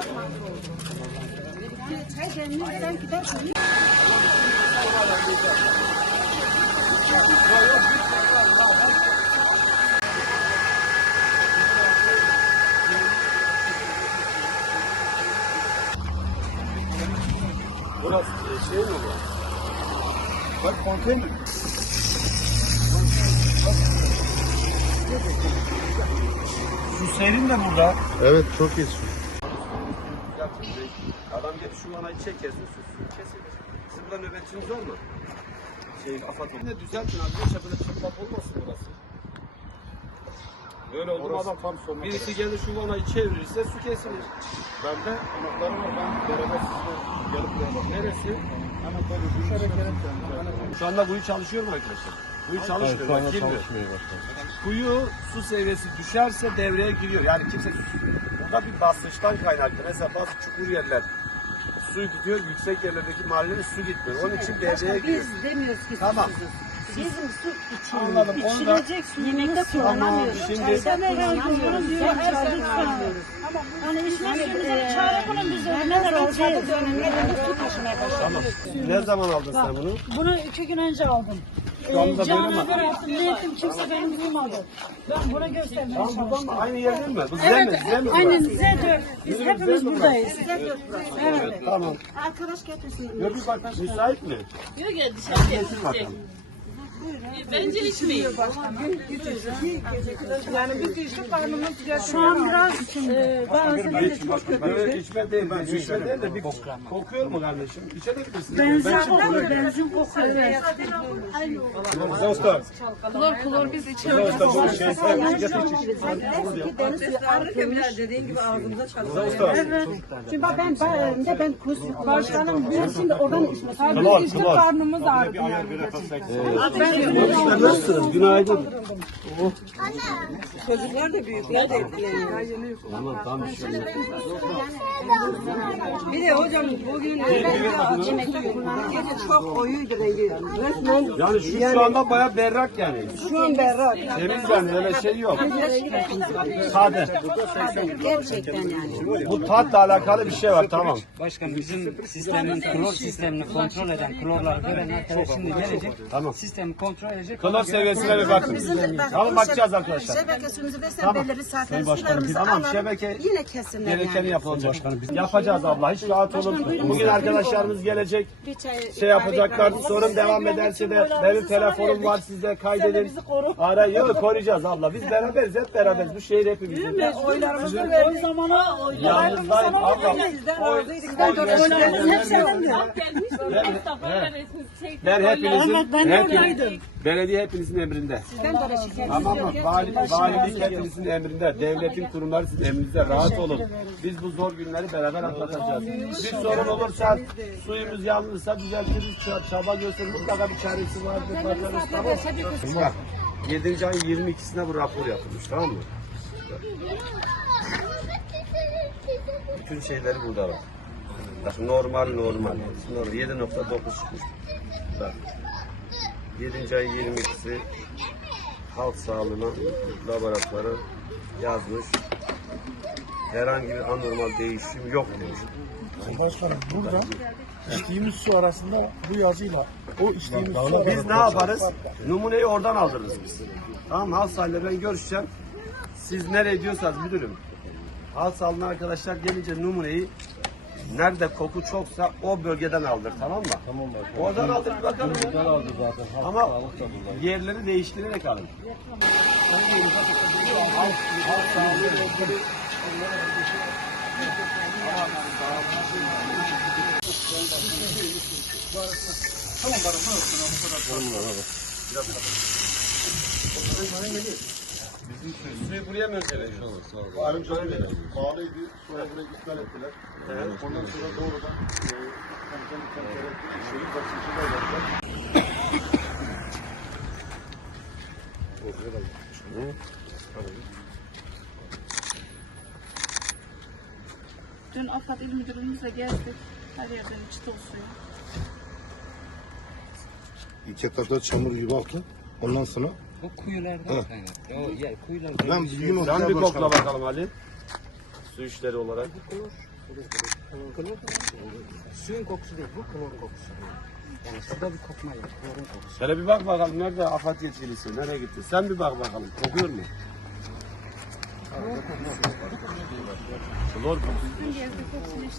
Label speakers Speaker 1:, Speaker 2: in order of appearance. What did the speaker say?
Speaker 1: Çok mağdur.
Speaker 2: Burası e, şey mi bu? Bak konteyner. Su serin de burada.
Speaker 3: Evet çok iyi su.
Speaker 2: Gelip şu vanayı çekersin, su su kesilir. Sizin burada nöbetçiniz var mı? Şey, afat oldu. Ne düzeltin abi, böyle çıplak olmasın burası. Böyle oldu
Speaker 3: Orası
Speaker 2: adam
Speaker 3: tam sonuna
Speaker 2: birisi gelir şu vanayı çevirirse su kesilir.
Speaker 3: Bende anahtarı var. Ben beraber sizle gelip bak.
Speaker 2: Neresi?
Speaker 3: Hemen böyle düşerek gelip.
Speaker 2: Şu anda kuyu çalışıyor mu arkadaşlar? Kuyu çalışmıyor. bak, girmiyor. Kuyu su seviyesi düşerse devreye giriyor. Yani kimse burada bir basınçtan kaynaklı. Mesela bazı çukur yerler su gidiyor, yüksek yerlerdeki mahallelere su gitmiyor. Onun için devreye giriyor.
Speaker 1: Biz demiyoruz ki
Speaker 2: Tamam.
Speaker 1: susuzuz. Bizim su içilir.
Speaker 2: Anladım, onu da-
Speaker 1: İçilecek suyumuzda kullanamıyoruz.
Speaker 2: Şimdi-
Speaker 1: Çayda kullanamıyoruz. Sen çayda kullanamıyoruz.
Speaker 4: Hani içmek suyumuza çare bulun bize. Ne kadar olacak?
Speaker 1: su taşımaya başladık.
Speaker 2: Ne zaman aldın sen bunu?
Speaker 4: Bunu iki gün önce aldım.
Speaker 2: Şu
Speaker 4: Can'a
Speaker 2: mi?
Speaker 4: bir yaptım, ne ettim kimse benim duymadı. Ben bunu göstermeye
Speaker 2: Tamam buradan
Speaker 4: çalıştım.
Speaker 2: mı? Aynı yerden mi? Bu Z mi?
Speaker 4: Evet,
Speaker 2: Z mi?
Speaker 4: aynen
Speaker 2: burası?
Speaker 4: Z4. Biz hepimiz buradayız.
Speaker 2: Evet, tamam.
Speaker 1: Arkadaş getirsin.
Speaker 2: Yok bir bak, müsait mi?
Speaker 5: Yok ya dışarı
Speaker 2: Getir bakalım.
Speaker 5: Bence içmeyin.
Speaker 1: Yani biz düştük karnımız
Speaker 4: Şu an biraz e, bazı
Speaker 2: Evet, içme değil, ben içme değil de bir kokuyor mu kardeşim? İçebilirsin.
Speaker 4: benzin kokuyor, benzin kokuyor. Evet.
Speaker 2: Usta,
Speaker 5: Klor klor biz içiyoruz.
Speaker 2: usta bu şey
Speaker 1: suyu arıtılmış.
Speaker 6: dediğin gibi ağzımıza çalıyor.
Speaker 4: Evet.
Speaker 1: Şimdi bak ben ben de ben kus başkanım şimdi oradan içmek.
Speaker 2: Klor, klor.
Speaker 4: Karnımız ağrıdı yani.
Speaker 2: Nasılsınız? Günaydın.
Speaker 6: Çocuklar da büyükler de etkileniyor.
Speaker 2: Tamam, tam bir şey.
Speaker 6: Bir de hocam bugün gece çok koyuydu rengi. Resmen
Speaker 2: Yani şu, şu anda baya berrak yani.
Speaker 6: şu an berrak.
Speaker 2: Temiz yani öyle şey yok. Sade.
Speaker 1: Gerçekten yani.
Speaker 2: Bu tatla alakalı bir şey var tamam.
Speaker 7: Başkan bizim sistemin klor sistemini kontrol eden, klorları gören arkadaş şimdi gelecek.
Speaker 2: Tamam.
Speaker 7: Sistemi kontrol edecek.
Speaker 2: Klor seviyesine bir bakın. Tamam bakacağız arkadaşlar.
Speaker 1: Şebeke suyumuzu versen
Speaker 2: Tamam.
Speaker 1: belirli
Speaker 2: Sayın Başkanım,
Speaker 1: sularımızı
Speaker 2: tamam,
Speaker 1: alalım.
Speaker 2: şebeke
Speaker 1: Yine kesinler
Speaker 2: Gerekeni
Speaker 1: yani.
Speaker 2: yapılacak. Yapacağız abla. Hiç rahat olun. Bugün arkadaşlarımız gelecek.
Speaker 1: Bir çay,
Speaker 2: Şey yapacaklar. Sorun devam ederse de benim telefonum var sizde kaydedin. Ara yok koruyacağız abla. Biz beraberiz hep beraberiz. Bu şehir hepimizin.
Speaker 4: Oylarımızı verdiği zamana
Speaker 2: Yalnızdayım abla. Oy-
Speaker 4: oylarımız hep senin de.
Speaker 5: Gelmiş esnaf öyle resmi şey.
Speaker 2: Ben hepinizin,
Speaker 4: Evet,
Speaker 2: belediye hepinizin emrinde.
Speaker 1: Ben de şeker.
Speaker 2: Tamam mı? Vali, valilik hepinizin emrinde. Devletin kurumları sizin emrinizde. Rahat olun. Biz bu zor günleri beraber atlatacağız. Bir sorun olursa, suyumuz yanlışsa düzeltiriz. Çaba gösteririz. Mutlaka bir çaresi vardır. Bakarız tamam. Bak, 7. ayın 22'sine bu rapor yapılmış tamam mı? Bütün şeyleri burada var. Bak normal normal. Normal 7.9 çıkmış. Bak. 7. ayın 22'si halk sağlığına laboratuvarı yazmış. Herhangi bir anormal değişim yok demiş.
Speaker 3: Başkanım burada içtiğimiz su arasında bu yazıyla o içtiğimiz su
Speaker 2: Biz ne yaparız? Numuneyi oradan aldırırız biz. Tamam Hal sahile ben görüşeceğim. Siz nereye diyorsanız müdürüm. Hal sahiline arkadaşlar gelince numuneyi nerede koku çoksa o bölgeden aldır tamam mı? Tamam Oradan aldır bir bakalım. ya.
Speaker 3: aldı zaten.
Speaker 2: Ama yerleri değiştirerek alın. Halk, halk sağlığı ilgili Suyu buraya mı önceleyin?
Speaker 3: Halim şöyle bağlıydı. Sonra burayı iptal ettiler. Ondan sonra doğrudan e, komutan şeyi basınçı da yaptılar.
Speaker 4: Dün AFAD İl Müdürümüzle gezdik. Her yerden o suyu.
Speaker 3: İki etrafta çamur gibi aktı. Ondan sonra
Speaker 7: Bu kuyulardan kaynaklı. O yer kuyulardan.
Speaker 3: ben bilgim
Speaker 2: Sen bir kokla bakalım Ali. Su işleri olarak.
Speaker 7: Klor, suyun kokusu değil, bu klor kokusu. Yani suda bir kokma yok, klorun kokusu.
Speaker 2: Şöyle bir bak bakalım nerede afat yetkilisi? Nereye gitti? Sen bir bak bakalım. Kokuyor mu? Klor kokusu.
Speaker 4: Hepsini içtik.